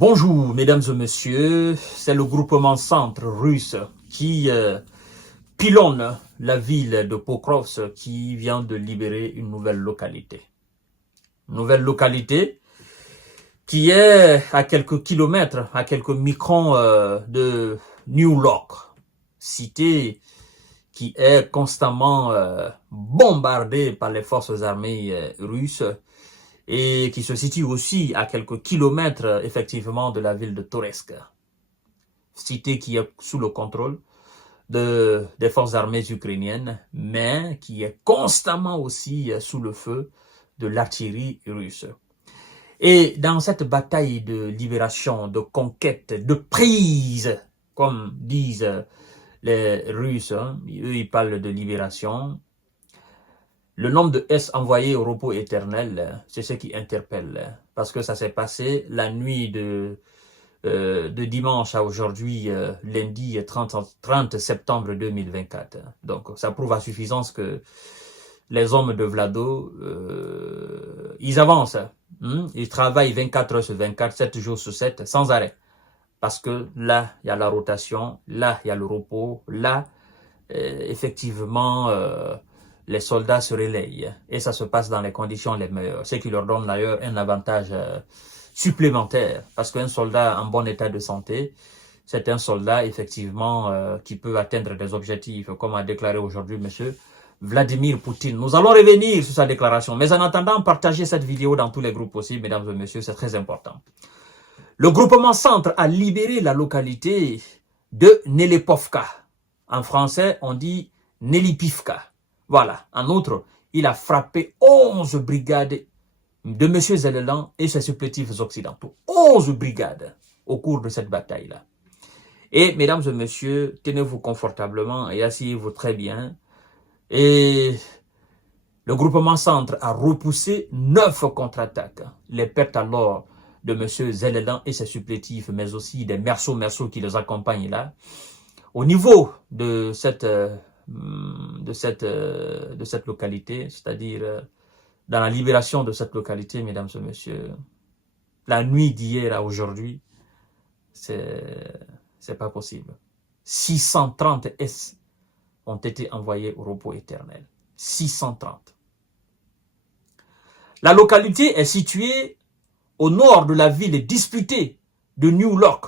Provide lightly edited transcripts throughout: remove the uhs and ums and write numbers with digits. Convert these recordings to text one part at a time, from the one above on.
Bonjour, mesdames et messieurs, c'est le groupement centre russe qui pilonne la ville de Pokrovsk qui vient de libérer une nouvelle localité. Nouvelle localité qui est à quelques kilomètres, à quelques microns de New York, cité qui est constamment bombardée par les forces armées russes et qui se situe aussi à quelques kilomètres effectivement de la ville de Toretsk, cité qui est sous le contrôle des forces armées ukrainiennes, mais qui est constamment aussi sous le feu de l'artillerie russe. Et dans cette bataille de libération, de conquête, de prise, comme disent les Russes, eux ils parlent de libération, le nombre de S envoyés au repos éternel, c'est ce qui interpelle, parce que ça s'est passé la nuit de dimanche à aujourd'hui, lundi 30 septembre 2024. Donc ça prouve à suffisance que les hommes de Vlado, ils avancent, ils travaillent 24 heures sur 24, 7 jours sur 7, sans arrêt. Parce que là, il y a la rotation, là, il y a le repos, là, effectivement, les soldats se relayent. Et ça se passe dans les conditions les meilleures. Ce qui leur donne d'ailleurs un avantage supplémentaire. Parce qu'un soldat en bon état de santé, c'est un soldat, effectivement, qui peut atteindre des objectifs, comme a déclaré aujourd'hui monsieur Vladimir Poutine. Nous allons revenir sur sa déclaration. Mais en attendant, partagez cette vidéo dans tous les groupes aussi, mesdames et messieurs, c'est très important. Le groupement centre a libéré la localité de Nelepovka. En français, on dit Nelipivka. Voilà. En outre, il a frappé 11 brigades de M. Zelensky et ses supplétifs occidentaux. 11 brigades au cours de cette bataille-là. Et, mesdames et messieurs, tenez-vous confortablement et asseyez-vous très bien. Et le groupement centre a repoussé 9 contre-attaques. Les pertes alors de M. Zelensky et ses supplétifs, mais aussi des merceaux qui les accompagnent là. Au niveau de cette localité, c'est-à-dire dans la libération de cette localité, mesdames et messieurs, la nuit d'hier à aujourd'hui, c'est pas possible. 630 S ont été envoyés au repos éternel. 630. La localité est située au nord de la ville disputée de New York,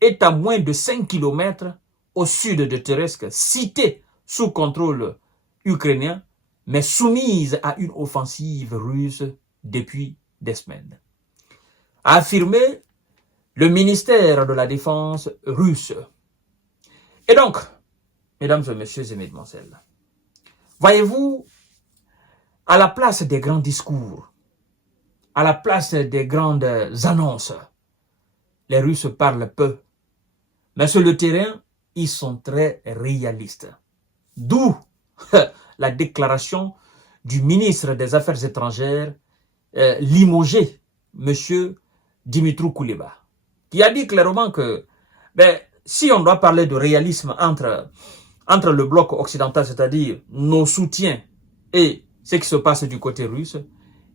est à moins de 5 km au sud de Toretsk, cité sous contrôle ukrainien, mais soumise à une offensive russe depuis des semaines. A affirmé le ministère de la Défense russe. Et donc, mesdames et messieurs et mesdemoiselles, voyez-vous, à la place des grands discours, à la place des grandes annonces, les Russes parlent peu. Mais sur le terrain, ils sont très réalistes. D'où la déclaration du ministre des Affaires étrangères limogé, M. Dimitri Kuleba, qui a dit clairement que si on doit parler de réalisme entre le bloc occidental, c'est-à-dire nos soutiens et ce qui se passe du côté russe,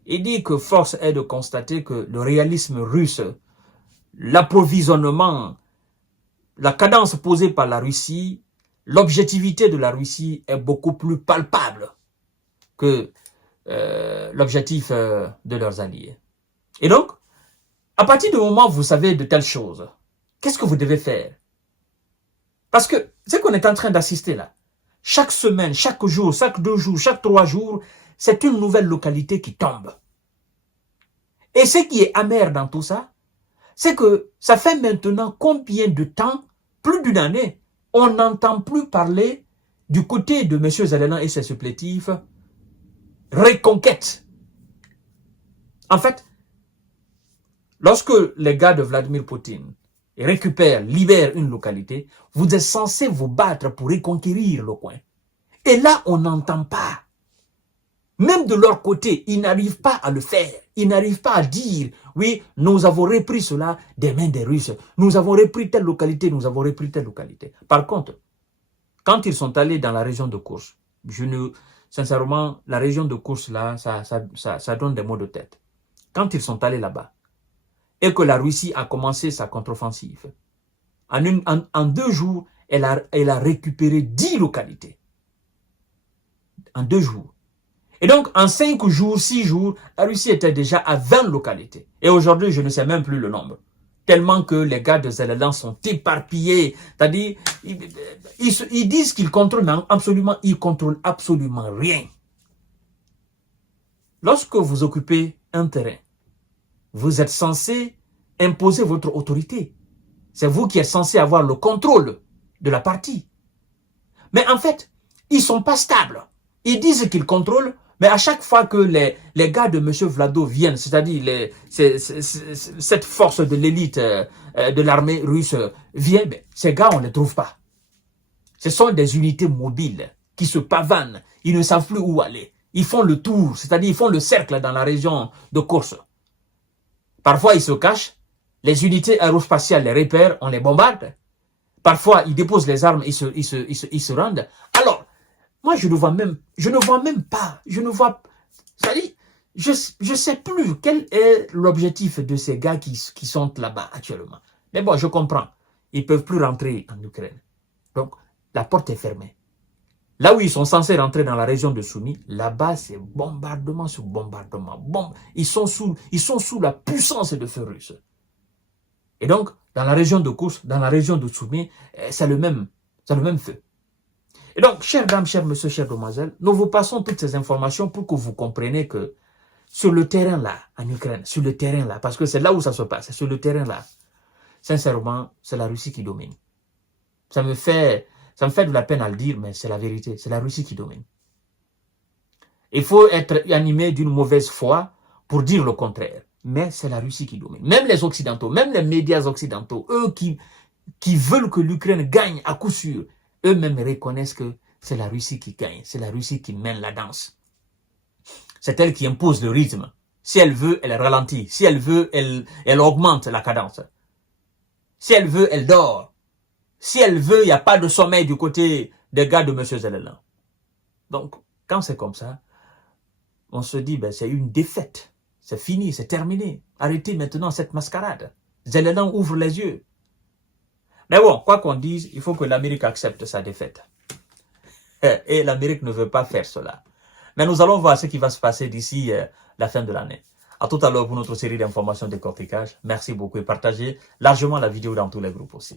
il dit que force est de constater que le réalisme russe, l'approvisionnement, la cadence posée par la Russie, l'objectivité de la Russie est beaucoup plus palpable que l'objectif de leurs alliés. Et donc, à partir du moment où vous savez de telles choses, qu'est-ce que vous devez faire? Parce que ce qu'on est en train d'assister là, chaque semaine, chaque jour, chaque 2 jours, chaque 3 jours, c'est une nouvelle localité qui tombe. Et ce qui est amer dans tout ça, c'est que ça fait maintenant combien de temps, plus d'une année, on n'entend plus parler du côté de M. Zelensky et ses supplétifs, reconquête. En fait, lorsque les gars de Vladimir Poutine récupèrent, libèrent une localité, vous êtes censé vous battre pour reconquérir le coin. Et là, on n'entend pas. Même de leur côté, ils n'arrivent pas à le faire. Ils n'arrivent pas à dire, oui, nous avons repris cela des mains des Russes. Nous avons repris telle localité, nous avons repris telle localité. Par contre, quand ils sont allés dans la région de Koursk, sincèrement, la région de Koursk, là, ça donne des maux de tête. Quand ils sont allés là-bas, et que la Russie a commencé sa contre-offensive. En 2 jours, elle a récupéré 10 localités. En 2 jours. Et donc, en 5 jours, 6 jours, la Russie était déjà à 20 localités. Et aujourd'hui, je ne sais même plus le nombre. Tellement que les gars de Zelensky sont éparpillés. C'est-à-dire, ils disent qu'ils contrôlent, mais ils ne contrôlent absolument rien. Lorsque vous occupez un terrain, vous êtes censé imposer votre autorité. C'est vous qui êtes censé avoir le contrôle de la partie. Mais en fait, ils ne sont pas stables. Ils disent qu'ils contrôlent, mais à chaque fois que les gars de M. Vlado viennent, c'est-à-dire cette force de l'élite de l'armée russe vient, mais ces gars, on ne les trouve pas. Ce sont des unités mobiles qui se pavanent. Ils ne savent plus où aller. Ils font le tour, c'est-à-dire ils font le cercle dans la région de Kursk. Parfois, ils se cachent. Les unités aérospatiales les repèrent, on les bombarde. Parfois, ils déposent les armes, ils se rendent. Alors, moi, je ne vois même pas, c'est-à-dire, je ne sais plus quel est l'objectif de ces gars qui sont là-bas actuellement. Mais bon, je comprends. Ils ne peuvent plus rentrer en Ukraine. Donc, la porte est fermée. Là où ils sont censés rentrer dans la région de Soumy, là-bas, c'est bombardement sur bombardement. Ils sont sous la puissance de feu russe. Et donc, dans la région de Kursk, dans la région de Soumy, c'est le même feu. Et donc, chères dames, chers messieurs, chères demoiselles, nous vous passons toutes ces informations pour que vous compreniez que sur le terrain là, en Ukraine, sur le terrain là, parce que c'est là où ça se passe, sur le terrain là, sincèrement, c'est la Russie qui domine. Ça me fait de la peine à le dire, mais c'est la vérité, c'est la Russie qui domine. Il faut être animé d'une mauvaise foi pour dire le contraire. Mais c'est la Russie qui domine. Même les Occidentaux, même les médias occidentaux, eux qui veulent que l'Ukraine gagne à coup sûr, eux-mêmes reconnaissent que c'est la Russie qui gagne, c'est la Russie qui mène la danse. C'est elle qui impose le rythme. Si elle veut, elle ralentit. Si elle veut, elle augmente la cadence. Si elle veut, elle dort. Si elle veut, il n'y a pas de sommeil du côté des gars de M. Zelensky. Donc, quand c'est comme ça, on se dit, ben, c'est une défaite. C'est fini, c'est terminé. Arrêtez maintenant cette mascarade. Zelensky ouvre les yeux. Mais bon, quoi qu'on dise, il faut que l'Amérique accepte sa défaite. Et l'Amérique ne veut pas faire cela. Mais nous allons voir ce qui va se passer d'ici la fin de l'année. À tout à l'heure pour notre série d'informations de décortiquage. Merci beaucoup et partagez largement la vidéo dans tous les groupes aussi.